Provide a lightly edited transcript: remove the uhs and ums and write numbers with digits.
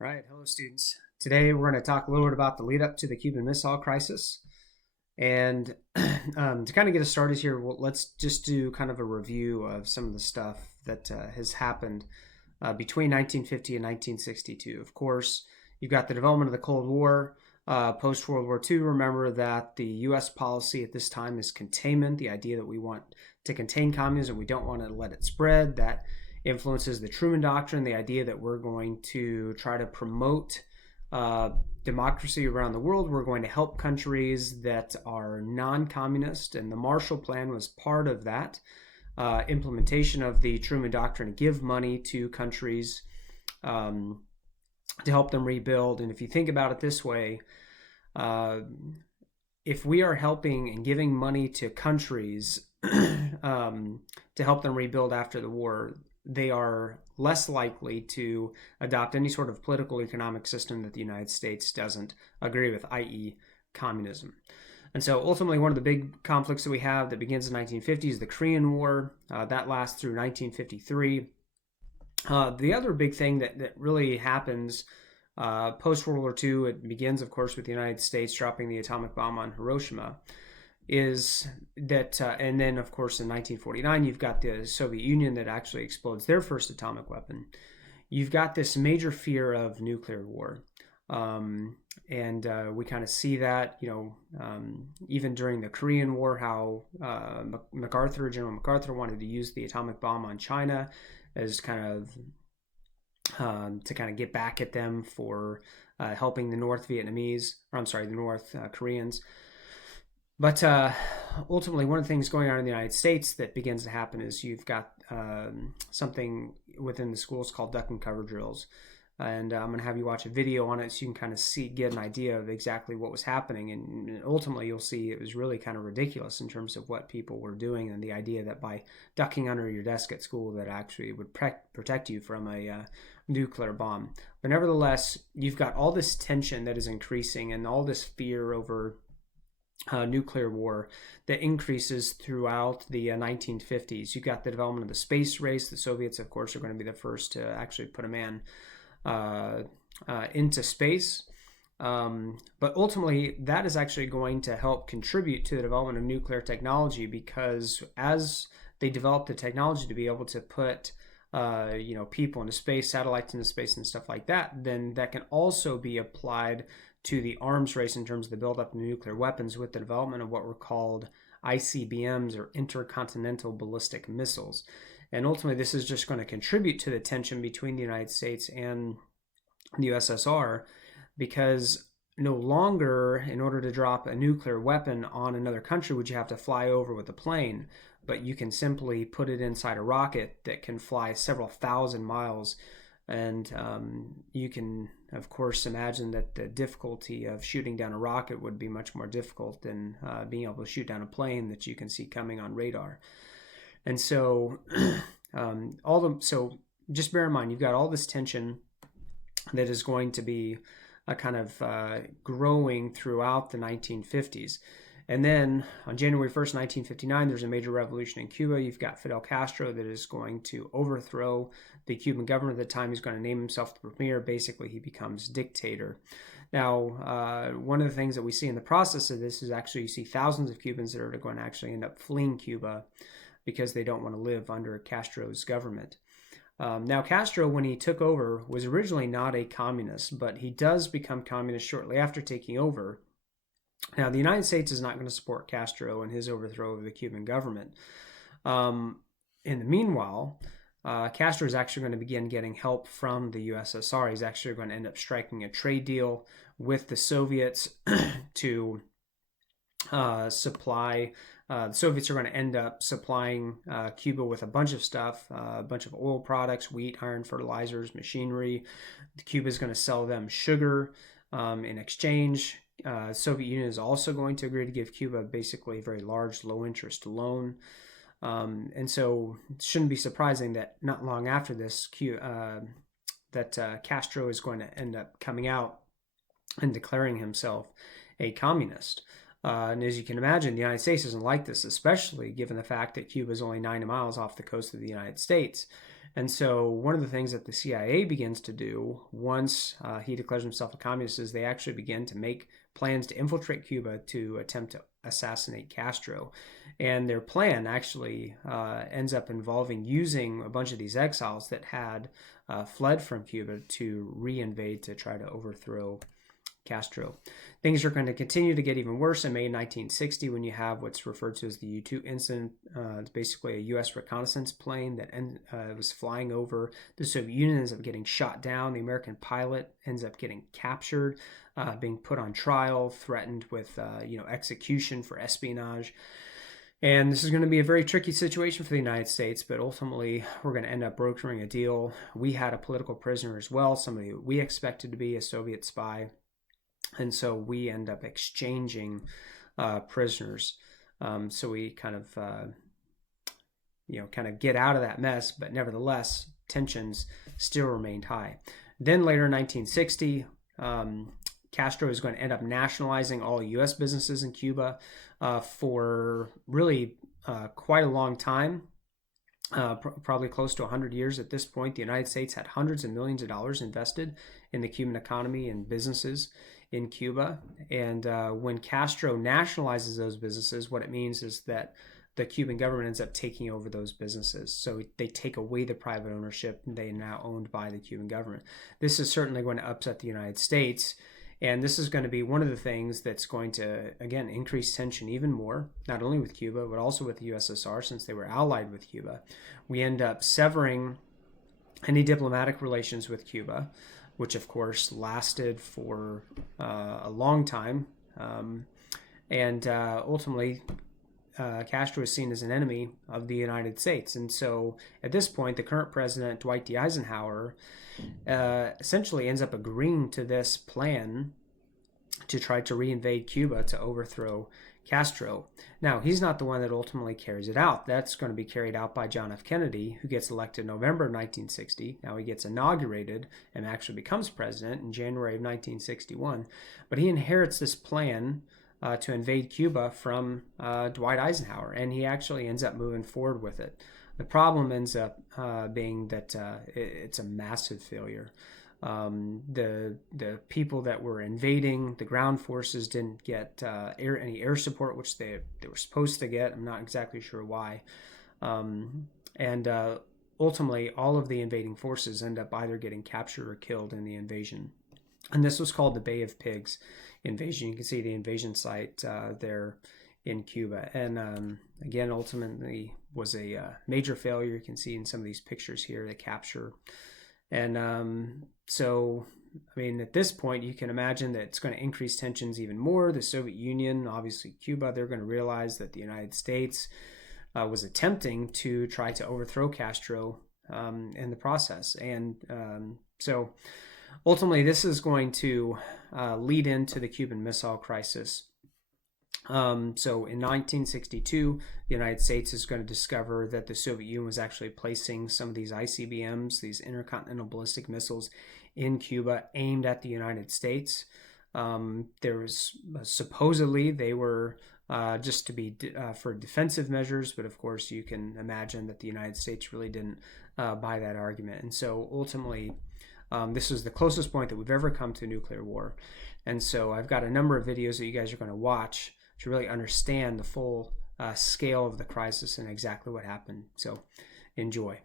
All right, hello students. Today we're going to talk a little bit about the lead up to the Cuban Missile Crisis. And to kind of get us started here, let's just do kind of a review of some of the stuff that has happened between 1950 and 1962. Of course, you've got the development of the Cold War. Post World War II, remember that the U.S. policy at this time is containment, the idea that we want to contain communism, we don't want to let it spread. That influences the Truman Doctrine, the idea that we're going to try to promote democracy around the world. We're going to help countries that are non-communist, and the Marshall Plan was part of that implementation of the Truman Doctrine to give money to countries to help them rebuild. And if you think about it this way, if we are helping and giving money to countries to help them rebuild after the war, they are less likely to adopt any sort of political economic system that the United States doesn't agree with, i.e. communism. And so ultimately one of the big conflicts that we have that begins in the 1950s is the Korean War. That lasts through 1953. The other big thing that really happens post-World War II, it begins, of course, with the United States dropping the atomic bomb on Hiroshima, is that, and then, of course, in 1949, you've got the Soviet Union that actually explodes their first atomic weapon. You've got this major fear of nuclear war. And we kind of see that, even during the Korean War, how General MacArthur wanted to use the atomic bomb on China as kind of to kind of get back at them for helping the North Koreans. But ultimately, one of the things going on in the United States that begins to happen is you've got something within the schools called duck and cover drills. And I'm going to have you watch a video on it so you can kind of get an idea of exactly what was happening. And ultimately, you'll see it was really kind of ridiculous in terms of what people were doing, and the idea that by ducking under your desk at school that actually would protect you from a nuclear bomb. But nevertheless, you've got all this tension that is increasing and all this fear over nuclear war that increases throughout the 1950s. You've got the development of the space race. The Soviets, of course, are going to be the first to actually put a man into space. But ultimately, that is actually going to help contribute to the development of nuclear technology, because as they develop the technology to be able to put people into space, satellites into space and stuff like that, then that can also be applied to the arms race in terms of the buildup of nuclear weapons with the development of what were called ICBMs, or intercontinental ballistic missiles. And ultimately, this is just going to contribute to the tension between the United States and the USSR, because no longer, in order to drop a nuclear weapon on another country, would you have to fly over with a plane, but you can simply put it inside a rocket that can fly several thousand miles. And you can, of course, imagine that the difficulty of shooting down a rocket would be much more difficult than being able to shoot down a plane that you can see coming on radar. And so, so just bear in mind, you've got all this tension that is going to be kind of growing throughout the 1950s. And then on January 1st, 1959, there's a major revolution in Cuba. You've got Fidel Castro that is going to overthrow the Cuban government at the time. He's going to name himself the premier. Basically, he becomes dictator. Now, one of the things that we see in the process of this is actually you see thousands of Cubans that are going to actually end up fleeing Cuba because they don't want to live under Castro's government. Now, Castro, when he took over, was originally not a communist, but he does become communist shortly after taking over. Now, the United States is not going to support Castro and his overthrow of the Cuban government. In the meanwhile, Castro is actually going to begin getting help from the USSR. He's actually going to end up striking a trade deal with the Soviets to supply. The Soviets are going to end up supplying Cuba with a bunch of stuff, a bunch of oil products, wheat, iron, fertilizers, machinery. Cuba is going to sell them sugar in exchange. Soviet Union is also going to agree to give Cuba basically a very large low-interest loan. And so it shouldn't be surprising that not long after this, Castro is going to end up coming out and declaring himself a communist. And as you can imagine, the United States doesn't like this, especially given the fact that Cuba is only 90 miles off the coast of the United States. And so one of the things that the CIA begins to do once he declares himself a communist is they actually begin to make plans to infiltrate Cuba to attempt to assassinate Castro. And their plan actually ends up involving using a bunch of these exiles that had fled from Cuba to reinvade to try to overthrow Castro. Things are going to continue to get even worse in May 1960 when you have what's referred to as the U-2 incident. It's basically a U.S. reconnaissance plane that was flying over the Soviet Union, ends up getting shot down. The American pilot ends up getting captured, being put on trial, threatened with execution for espionage. And this is going to be a very tricky situation for the United States, but ultimately we're going to end up brokering a deal. We had a political prisoner as well, somebody we expected to be a Soviet spy. And so we end up exchanging prisoners. So we kind of get out of that mess, but nevertheless, tensions still remained high. Then later in 1960, Castro is going to end up nationalizing all U.S. businesses in Cuba for really quite a long time. Probably close to 100 years at this point. The United States had hundreds of millions of dollars invested in the Cuban economy and businesses in Cuba. And when Castro nationalizes those businesses, what it means is that the Cuban government ends up taking over those businesses. So they take away the private ownership, and they are now owned by the Cuban government. This is certainly going to upset the United States. And this is going to be one of the things that's going to, again, increase tension even more, not only with Cuba, but also with the USSR, since they were allied with Cuba. We end up severing any diplomatic relations with Cuba, which, of course, lasted for a long time. Ultimately, Castro is seen as an enemy of the United States. And so at this point, the current president, Dwight D. Eisenhower, essentially ends up agreeing to this plan to try to reinvade Cuba to overthrow Castro. Now, he's not the one that ultimately carries it out. That's going to be carried out by John F. Kennedy, who gets elected in November of 1960. Now, he gets inaugurated and actually becomes president in January of 1961. But he inherits this plan to invade Cuba from Dwight Eisenhower, and he actually ends up moving forward with it. The problem ends up being that it's a massive failure. The people that were invading, the ground forces didn't get any air support, which they were supposed to get. I'm not exactly sure why. Ultimately, all of the invading forces end up either getting captured or killed in the invasion. And this was called the Bay of Pigs invasion. You can see the invasion site there in Cuba. And again, ultimately was a major failure. You can see in some of these pictures here, the capture. And so, I mean, at this point, you can imagine that it's going to increase tensions even more. The Soviet Union, obviously Cuba, they're going to realize that the United States was attempting to try to overthrow Castro in the process. And so ultimately, this is going to lead into the Cuban Missile Crisis. So in 1962, the United States is going to discover that the Soviet Union was actually placing some of these ICBMs, these intercontinental ballistic missiles, in Cuba aimed at the United States. There was supposedly they were just to be for defensive measures, but of course you can imagine that the United States really didn't buy that argument. And so ultimately, this is the closest point that we've ever come to nuclear war. And so I've got a number of videos that you guys are going to watch to really understand the full scale of the crisis and exactly what happened. So enjoy.